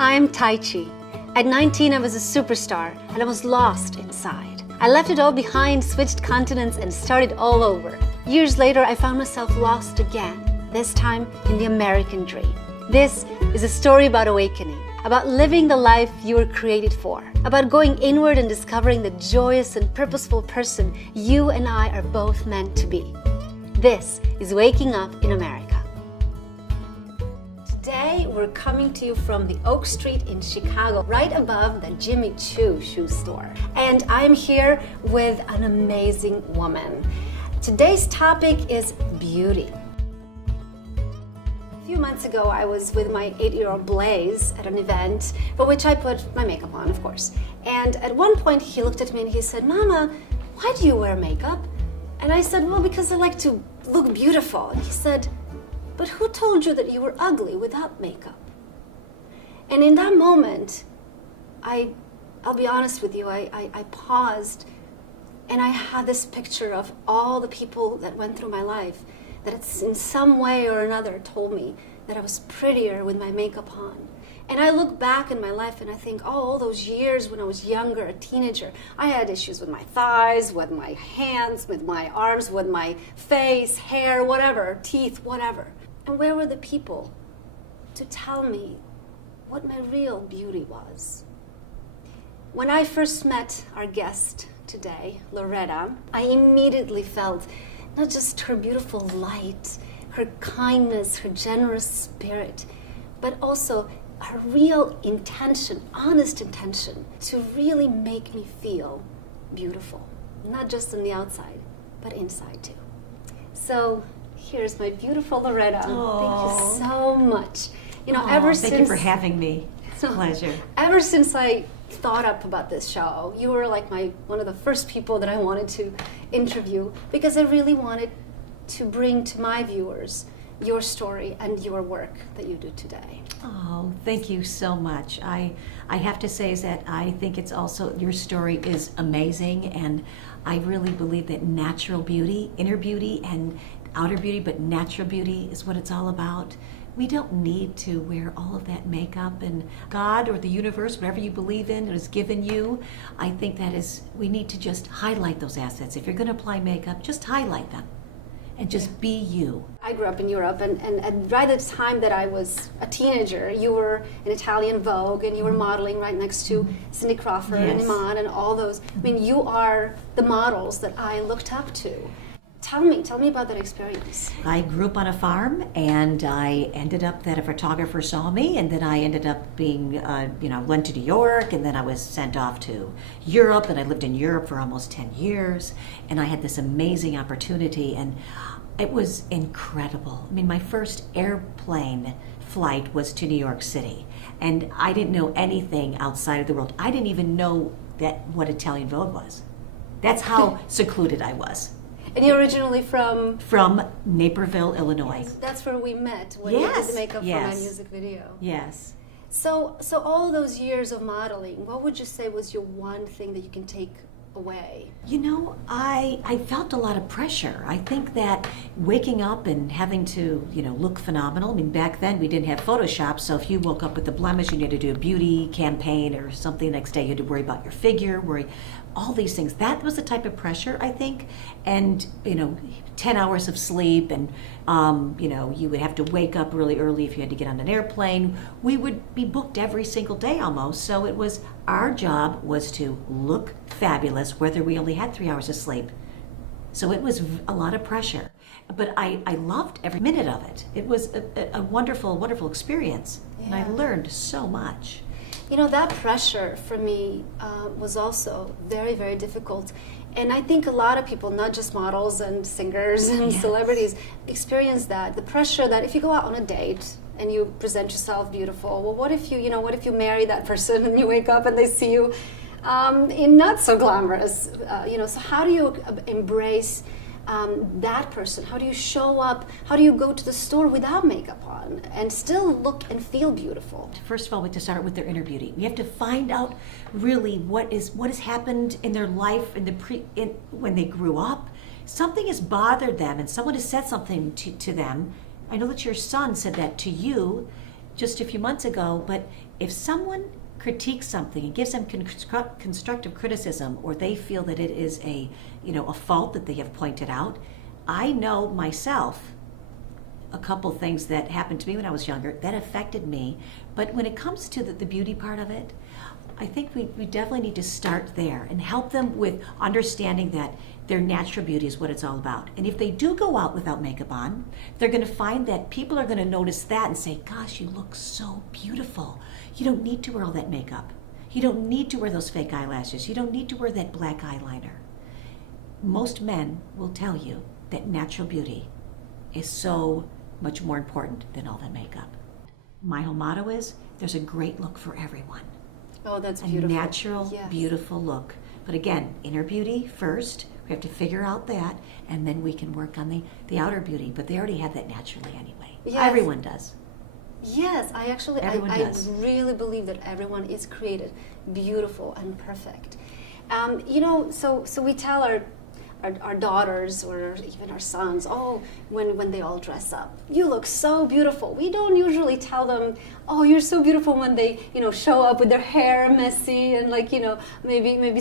I'm Tai Chi. At 19, I was a superstar and I was lost inside. I left it all behind, switched continents, and started all over. Years later, I found myself lost again, this time in the American dream. This is a story about awakening, about living the life you were created for, about going inward and discovering the joyous and purposeful person you and I are both meant to be. This is Waking Up in America. Today, we're coming to you from the Oak Street in Chicago, right above the Jimmy Choo shoe store. And I'm here with an amazing woman. Today's topic is beauty. A few months ago, I was with my 8-year-old Blaze at an event for which I put my makeup on, of course. And at one point, he looked at me and he said, "Mama, why do you wear makeup?" And I said, "Well, because I like to look beautiful." And he said, "But who told you that you were ugly without makeup?" And in that moment, I'll be honest with you, I paused and I had this picture of all the people that went through my life that it's in some way or another told me that I was prettier with my makeup on. And I look back in my life and I think, oh, all those years when I was younger, a teenager, I had issues with my thighs, with my hands, with my arms, with my face, hair, whatever, teeth, whatever. And where were the people to tell me what my real beauty was? When I first met our guest today, Loretta, I immediately felt not just her beautiful light, her kindness, her generous spirit, but also her real intention, honest intention, to really make me feel beautiful, not just on the outside, but inside too. So here's my beautiful Loretta. Aww. Thank you so much. Thank you for having me. It's a pleasure. Ever since I thought up about this show, you were like one of the first people that I wanted to interview because I really wanted to bring to my viewers your story and your work that you do today. Oh, thank you so much. I have to say is that I think it's also, your story is amazing, and I really believe that natural beauty, inner beauty and outer beauty, but natural beauty is what it's all about. We don't need to wear all of that makeup, and God or the universe, whatever you believe in, has given you. I think that is, we need to just highlight those assets. If you're going to apply makeup, just highlight them and just be you. I grew up in Europe, and right at the time that I was a teenager, you were in Italian Vogue, and you were modeling right next to Cindy Crawford and Iman and all those. I mean, you are the models that I looked up to. Tell me about that experience. I grew up on a farm, and I ended up that a photographer saw me, and then I ended up being, went to New York, and then I was sent off to Europe, and I lived in Europe for almost 10 years, and I had this amazing opportunity, and it was incredible. I mean, my first airplane flight was to New York City, and I didn't know anything outside of the world. I didn't even know what Italian Vogue was. That's how secluded I was. And you're originally from? From Naperville, Illinois. Yes, that's where we met when you did the makeup for my music video. Yes. So all those years of modeling, what would you say was your one thing that you can take away? I felt a lot of pressure. I think that waking up and having to, look phenomenal. I mean, back then we didn't have Photoshop, so if you woke up with a blemish, you had to do a beauty campaign or something the next day. You had to worry about your figure, all these things. That was the type of pressure, I think. And, 10 hours of sleep, and, you would have to wake up really early if you had to get on an airplane. We would be booked every single day almost. So our job was to look fabulous, whether we only had 3 hours of sleep. So it was a lot of pressure. But I loved every minute of it. It was a wonderful, wonderful experience. Yeah. And I learned so much. That pressure for me was also very, very difficult. And I think a lot of people, not just models and singers and celebrities, experience that. The pressure that if you go out on a date and you present yourself beautiful, well, what if you marry that person and you wake up and they see you in not so glamorous, so how do you embrace that person? How do you show up? How do you go to the store without makeup on and still look and feel beautiful? First of all, we have to start with their inner beauty. We have to find out really what has happened in their life when they grew up. Something has bothered them, and someone has said something to them. I know that your son said that to you, just a few months ago, but if someone critiques something and gives them constructive criticism, or they feel that it is a fault that they have pointed out, I know myself a couple things that happened to me when I was younger that affected me. But when it comes to the beauty part of it, I think we definitely need to start there and help them with understanding that their natural beauty is what it's all about. And if they do go out without makeup on, they're going to find that people are going to notice that and say, gosh, you look so beautiful. You don't need to wear all that makeup. You don't need to wear those fake eyelashes. You don't need to wear that black eyeliner. Most men will tell you that natural beauty is so much more important than all that makeup. My whole motto is, there's a great look for everyone. Oh, that's beautiful. A natural, yes, beautiful look. But again, inner beauty first. We have to figure out that, and then we can work on the outer beauty. But they already have that naturally anyway. Yes. Everyone does. Yes, I really believe that everyone is created beautiful and perfect. So we tell our daughters or even our sons, when they all dress up, you look so beautiful. We don't usually tell them, oh, you're so beautiful, when they show up with their hair messy and maybe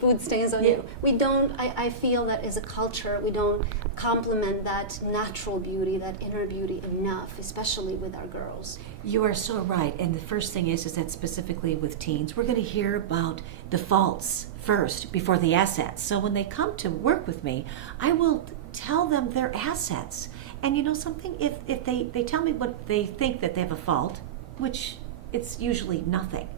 food stains on you. We don't. I feel that as a culture we don't compliment that natural beauty, that inner beauty enough, especially with our girls. You are so right. And the first thing is that specifically with teens, we're going to hear about the faults first before the assets. So when they come to work with me, I will tell them their assets. And you know something? If they tell me what they think that they have a fault, which it's usually nothing.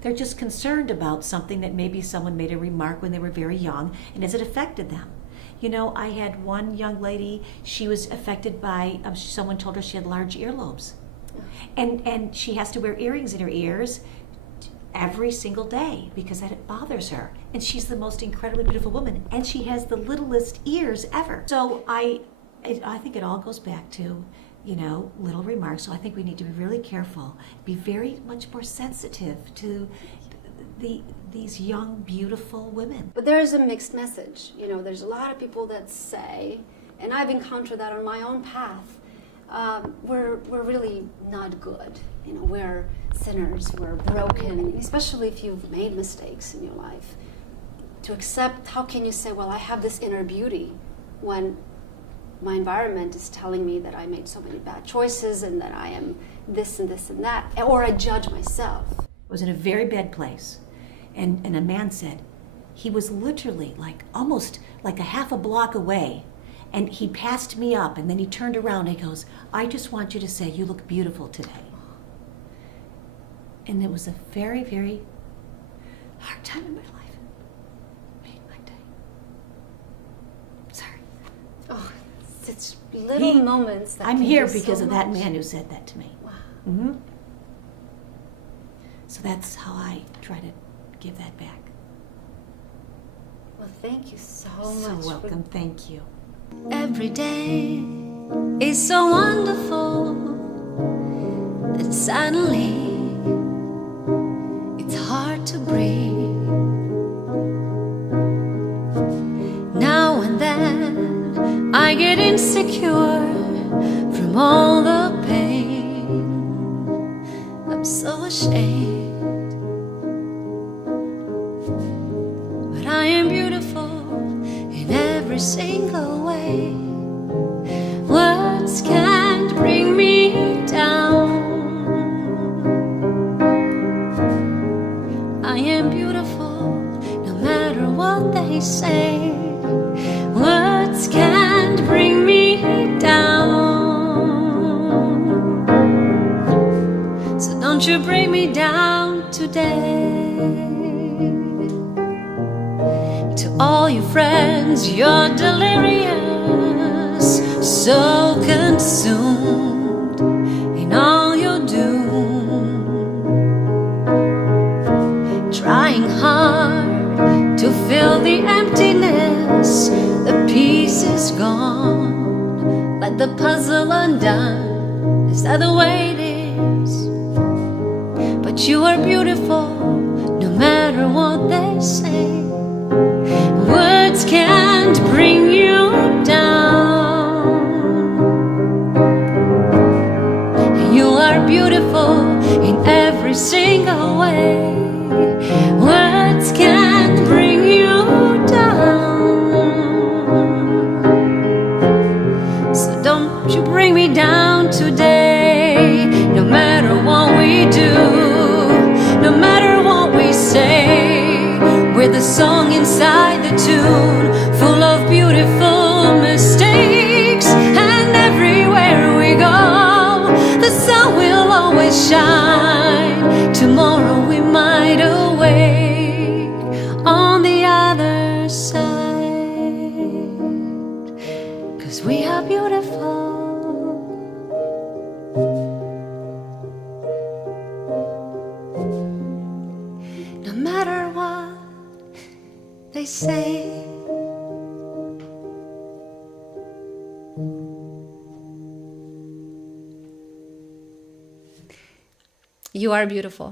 They're just concerned about something that maybe someone made a remark when they were very young, and has it affected them? I had one young lady, she was affected by, someone told her she had large earlobes. And she has to wear earrings in her ears every single day because that it bothers her. And she's the most incredibly beautiful woman, and she has the littlest ears ever. So I think it all goes back to, little remarks. So I think we need to be really careful, be very much more sensitive to these young, beautiful women. But there is a mixed message. There's a lot of people that say, and I've encountered that on my own path, we're really not good. We're sinners, we're broken, especially if you've made mistakes in your life. To accept, how can you say, well, I have this inner beauty when my environment is telling me that I made so many bad choices and that I am this and this and that, or I judge myself. I was in a very bad place, and a man said, he was literally almost like a half a block away. And he passed me up, and then he turned around and he goes, I just want you to say you look beautiful today. And it was a very, very hard time in my life. Made my day. Sorry. Oh, such little moments that I'm can here do because so of that much. man who said that to me. Wow. Mm-hmm. So that's how I try to give that back. Well, thank you so So much. welcome. Thank you. Every day is so wonderful that suddenly it's hard to breathe. Now and then I get insecure from all the pain. I'm so ashamed, but I am beautiful in every single way. Words can't bring me down. I am beautiful no matter what they say. Words can't bring me down. So don't you bring me down today. To all your friends, you're delirious, so consumed in all you do, trying hard to fill the emptiness. The piece is gone, like the puzzle undone. Is that the way it is? But you are beautiful no matter what they say. Words can't bring you down. You are beautiful single way. Words can't bring you down. So don't you bring me down today. No matter what we do, no matter what we say, we're the song inside the tune, full of beautiful mistakes. And everywhere we go, the sun will always shine. Tomorrow we might awake on the other side, 'cause we are beautiful. No matter what they say. You are beautiful,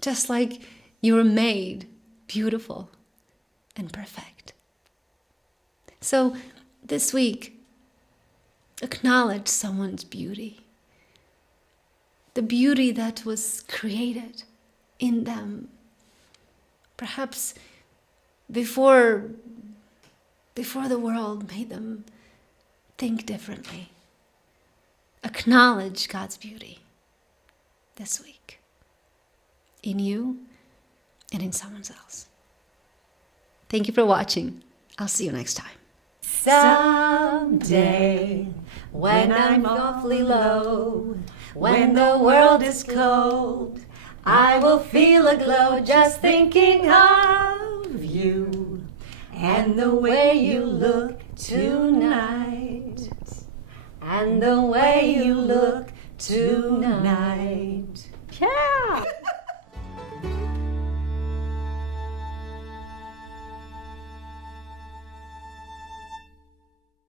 just like you were made beautiful and perfect. So this week, acknowledge someone's beauty, the beauty that was created in them, perhaps before the world made them think differently. Acknowledge God's beauty this week, in you and in someone else. Thank you for watching. I'll see you next time. Someday, when I'm awfully low, when the world is cold, I will feel a glow just thinking of you and the way you look tonight, and the way you look tonight. Yeah!